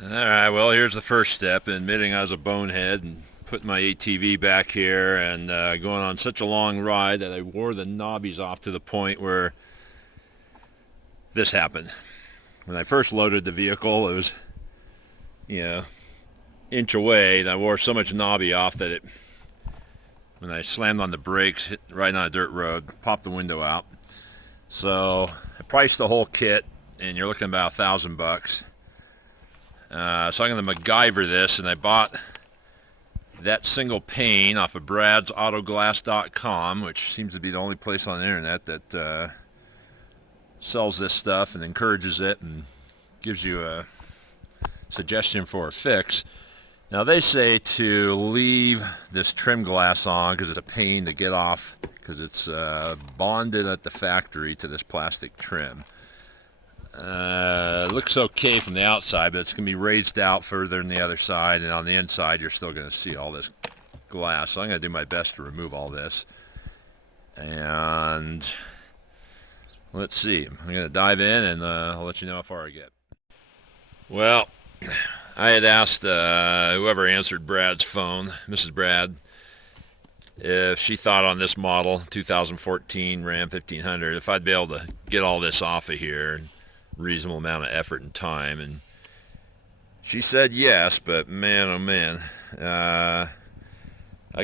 Alright, well, here's the first step, admitting I was a bonehead and putting my ATV back here and going on such a long ride that I wore the knobbies off to the point where this happened. When I first loaded the vehicle, it was, you know, inch away, and I wore so much knobby off that when I slammed on the brakes, hit right on a dirt road, popped the window out. So I priced the whole kit, and you're looking about $1,000. So I'm going to MacGyver this, and I bought that single pane off of Bradsautoglass.com, which seems to be the only place on the internet that sells this stuff and encourages it and gives you a suggestion for a fix. Now they say to leave this trim glass on because it's a pain to get off because it's bonded at the factory to this plastic trim. It looks okay from the outside, but it's going to be raised out further than the other side, and on the inside you're still going to see all this glass. So I'm going to do my best to remove all this. And let's see. I'm going to dive in, and I'll let you know how far I get. Well, I had asked whoever answered Brad's phone, Mrs. Brad, if she thought on this model, 2014 Ram 1500, if I'd be able to get all this off of here, reasonable amount of effort and time, and she said yes, but man, oh man, I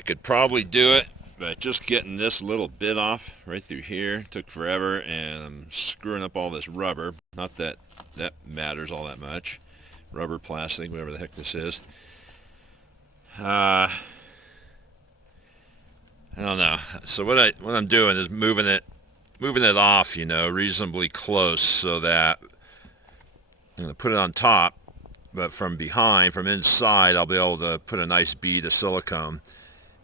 could probably do it, but just getting this little bit off right through here took forever, and I'm screwing up all this rubber. Not that that matters all that much. Rubber, plastic, whatever the heck this is. I don't know. So what I'm doing is moving it off, reasonably close, so that I'm going to put it on top, but from behind, from inside, I'll be able to put a nice bead of silicone.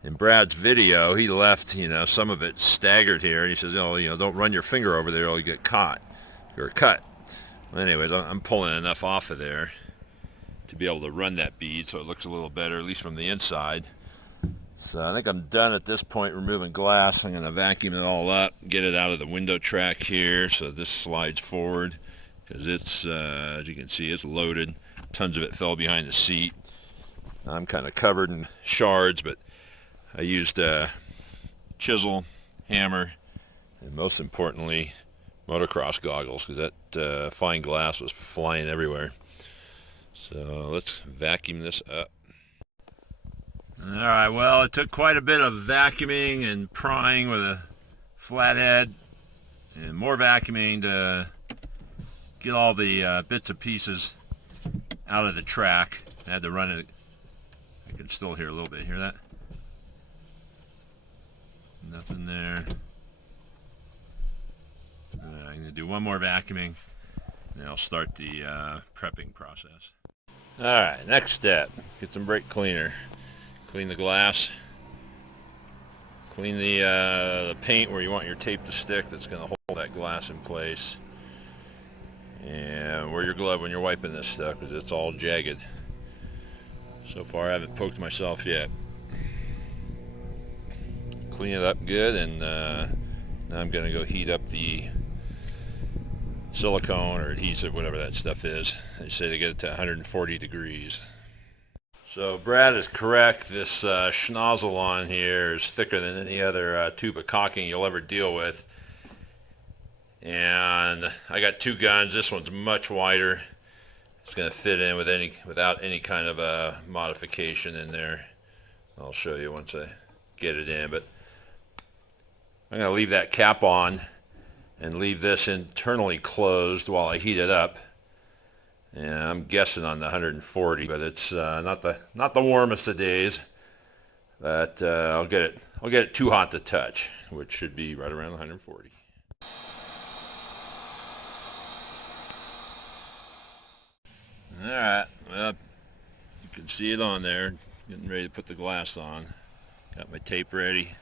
In Brad's video, he left, some of it staggered here, and he says, don't run your finger over there or you'll get caught or cut. Well, anyways, I'm pulling enough off of there to be able to run that bead so it looks a little better, at least from the inside. So I think I'm done at this point removing glass. I'm going to vacuum it all up, get it out of the window track here so this slides forward, because it's, as you can see, it's loaded. Tons of it fell behind the seat. I'm kind of covered in shards, but I used a chisel, hammer, and most importantly, motocross goggles, because that fine glass was flying everywhere. So let's vacuum this up. Alright, well, it took quite a bit of vacuuming and prying with a flathead, and more vacuuming to get all the bits and pieces out of the track. I had to run it. I can still hear a little bit. Hear that? Nothing there. I'm going to do one more vacuuming, and I'll start the prepping process. Alright, next step. Get some brake cleaner. Clean the glass. Clean the paint where you want your tape to stick that's going to hold that glass in place. And wear your glove when you're wiping this stuff because it's all jagged. So far I haven't poked myself yet. Clean it up good, and now I'm going to go heat up the silicone or adhesive, whatever that stuff is. They say to get it to 140 degrees. So Brad is correct. This schnozzle on here is thicker than any other tube of caulking you'll ever deal with. And I got two guns. This one's much wider. It's going to fit in without any kind of a modification in there. I'll show you once I get it in. But I'm going to leave that cap on and leave this internally closed while I heat it up. And I'm guessing on the 140, but it's not the warmest of days. But I'll get it too hot to touch, which should be right around 140. All right, well, you can see it on there. Getting ready to put the glass on. Got my tape ready.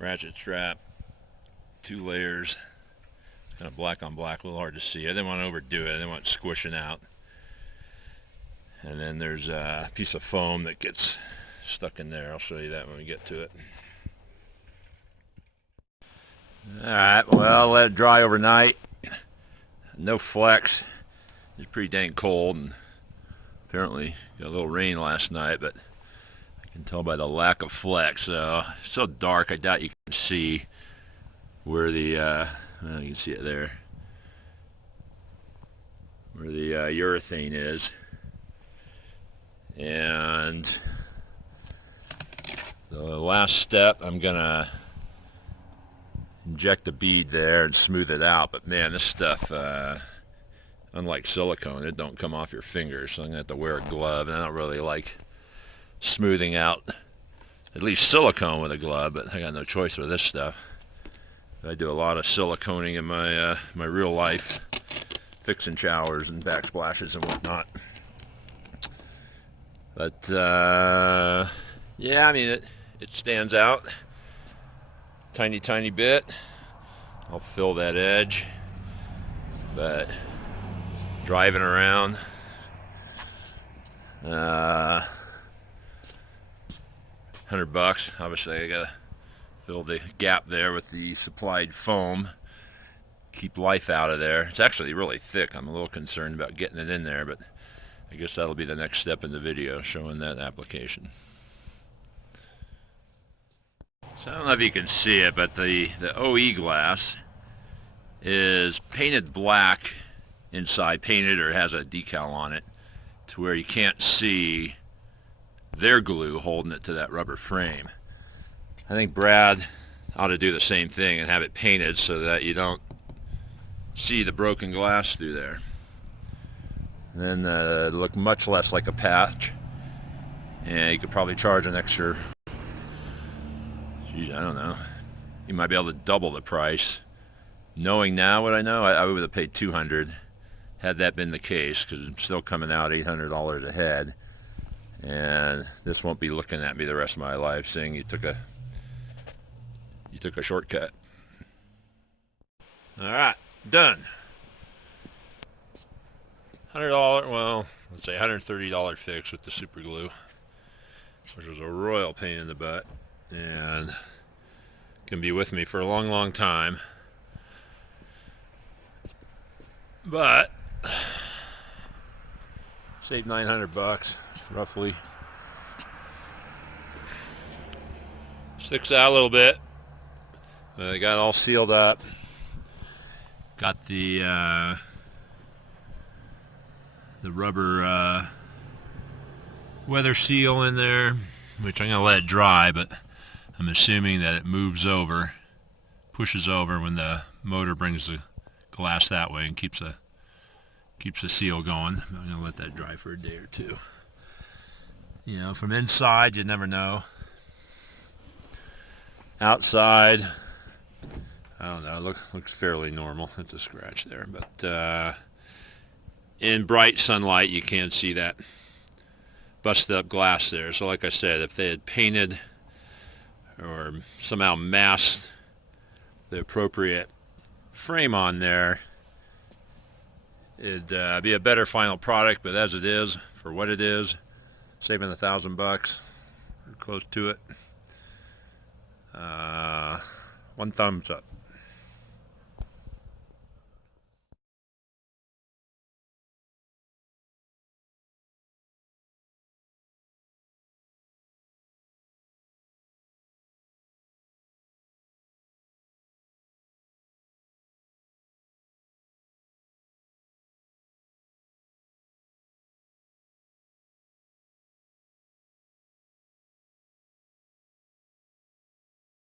Ratchet strap. 2 layers. Kind of black on black, a little hard to see. I didn't want to overdo it. I didn't want it squishing out. And then there's a piece of foam that gets stuck in there. I'll show you that when we get to it. Alright, well, let it dry overnight. No flex. It's pretty dang cold, and Apparently got a little rain last night, but I can tell by the lack of flex. So it's so dark, I doubt you can see where the well, you can see it there, where the urethane is. And the last step, I'm gonna inject a bead there and smooth it out. But man, this stuff, unlike silicone, it don't come off your fingers, so I'm gonna have to wear a glove. And I don't really like smoothing out at least silicone with a glove, but I got no choice with this stuff. I do a lot of siliconing in my real life, fixing showers and backsplashes and whatnot. But yeah, I mean it stands out tiny bit. I'll fill that edge, but driving around, $100. Obviously, I gotta fill the gap there with the supplied foam. Keep life out of there. It's actually really thick. I'm a little concerned about getting it in there, but I guess that'll be the next step in the video, showing that application. So I don't know if you can see it, but the OE glass is painted black inside, painted or has a decal on it, to where you can't see their glue holding it to that rubber frame. I think Brad ought to do the same thing and have it painted so that you don't see the broken glass through there. And then it'll look much less like a patch, and you could probably charge an extra, geez, I don't know, you might be able to double the price. Knowing now what I know, I would have paid $200 had that been the case, because I'm still coming out $800 a head, and this won't be looking at me the rest of my life saying you took a shortcut. All right, done. $100, well, let's say $130 fix with the super glue, which was a royal pain in the butt and can be with me for a long time. But saved $900 roughly. Sticks out a little bit. I got it all sealed up. Got the rubber weather seal in there, which I'm gonna let it dry, but I'm assuming that it moves over, pushes over when the motor brings the glass that way, and keeps the seal going. I'm gonna let that dry for a day or two. You know, from inside you never know. Outside, I don't know, looks fairly normal. It's a scratch there, but in bright sunlight you can see that busted up glass there. So like I said, if they had painted or somehow masked the appropriate frame on there, it'd be a better final product. But as it is, for what it is, saving $1,000 or close to it, one thumbs up.